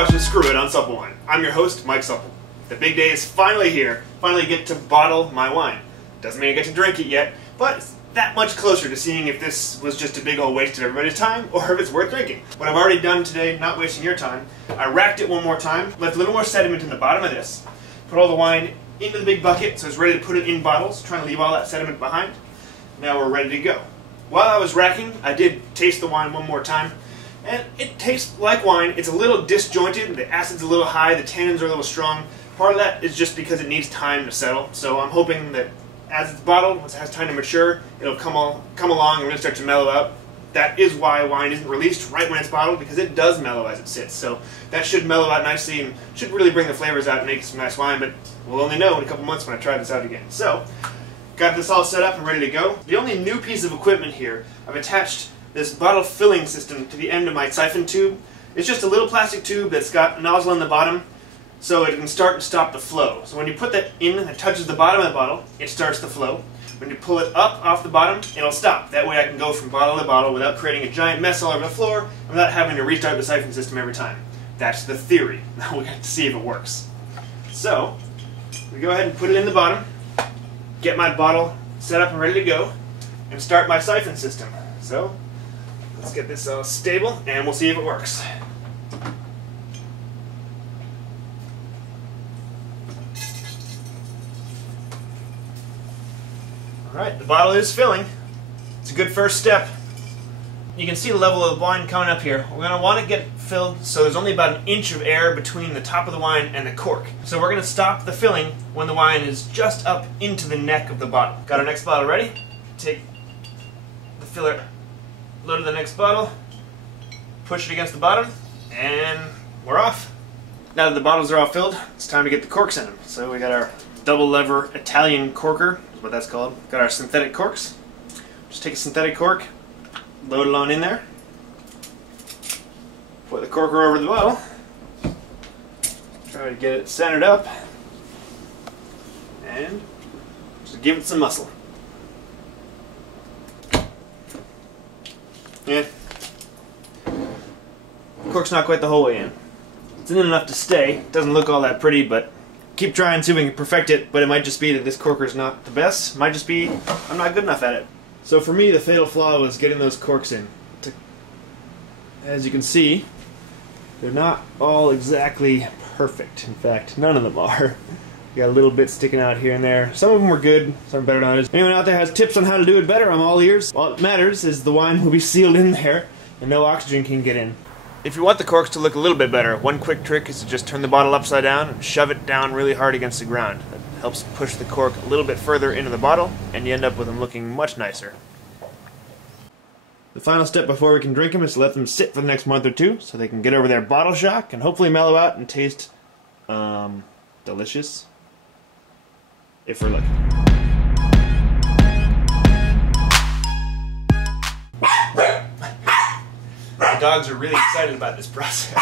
watching Screw It on SuppleWine. I'm your host, Mike Supple. The big day is finally here. Finally get to bottle my wine. Doesn't mean I get to drink it yet, but it's that much closer to seeing if this was just a big old waste of everybody's time or if it's worth drinking. What I've already done today, not wasting your time, I racked it one more time, left a little more sediment in the bottom of this, put all the wine into the big bucket so it's ready to put it in bottles, trying to leave all that sediment behind. Now we're ready to go. While I was racking, I did taste the wine one more time, and it tastes like wine. It's a little disjointed, the acid's a little high, the tannins are a little strong. Part of that is just because it needs time to settle, so I'm hoping that as it's bottled, once it has time to mature, it'll come along and really start to mellow out. That is why wine isn't released right when it's bottled, because it does mellow as it sits. So that should mellow out nicely and should really bring the flavors out and make some nice wine, but we'll only know in a couple months when I try this out again. So, got this all set up and ready to go. The only new piece of equipment here, I've attached this bottle filling system to the end of my siphon tube. It's just a little plastic tube that's got a nozzle in the bottom so it can start and stop the flow. So when you put that in and it touches the bottom of the bottle, it starts the flow. When you pull it up off the bottom, it'll stop. That way I can go from bottle to bottle without creating a giant mess all over the floor and without having to restart the siphon system every time. That's the theory. Now we got to see if it works. So, we go ahead and put it in the bottom, get my bottle set up and ready to go, and start my siphon system. So, let's get this all stable and we'll see if it works. Alright, the bottle is filling. It's a good first step. You can see the level of the wine coming up here. We're going to want to get it filled so there's only about an inch of air between the top of the wine and the cork. So we're going to stop the filling when the wine is just up into the neck of the bottle. Got our next bottle ready. Take the filler, load to the next bottle, push it against the bottom, and we're off. Now that the bottles are all filled, it's time to get the corks in them. So we got our double lever Italian corker, is what that's called. Got our synthetic corks. Just take a synthetic cork, load it on in there, put the corker over the bottle, try to get it centered up, and just give it some muscle. Yeah, the cork's not quite the whole way in. It's in enough to stay. It doesn't look all that pretty, but keep trying, see if we can perfect it, but it might just be that this corker's not the best. It might just be I'm not good enough at it. So for me, the fatal flaw was getting those corks in. As you can see, they're not all exactly perfect. In fact, none of them are. You got a little bit sticking out here and there. Some of them were good, some are better than others. If anyone out there has tips on how to do it better, I'm all ears. All that matters is the wine will be sealed in there and no oxygen can get in. If you want the corks to look a little bit better, one quick trick is to just turn the bottle upside down and shove it down really hard against the ground. That helps push the cork a little bit further into the bottle, and you end up with them looking much nicer. The final step before we can drink them is to let them sit for the next month or two so they can get over their bottle shock and hopefully mellow out and taste delicious, if we're lucky. The dogs are really excited about this process.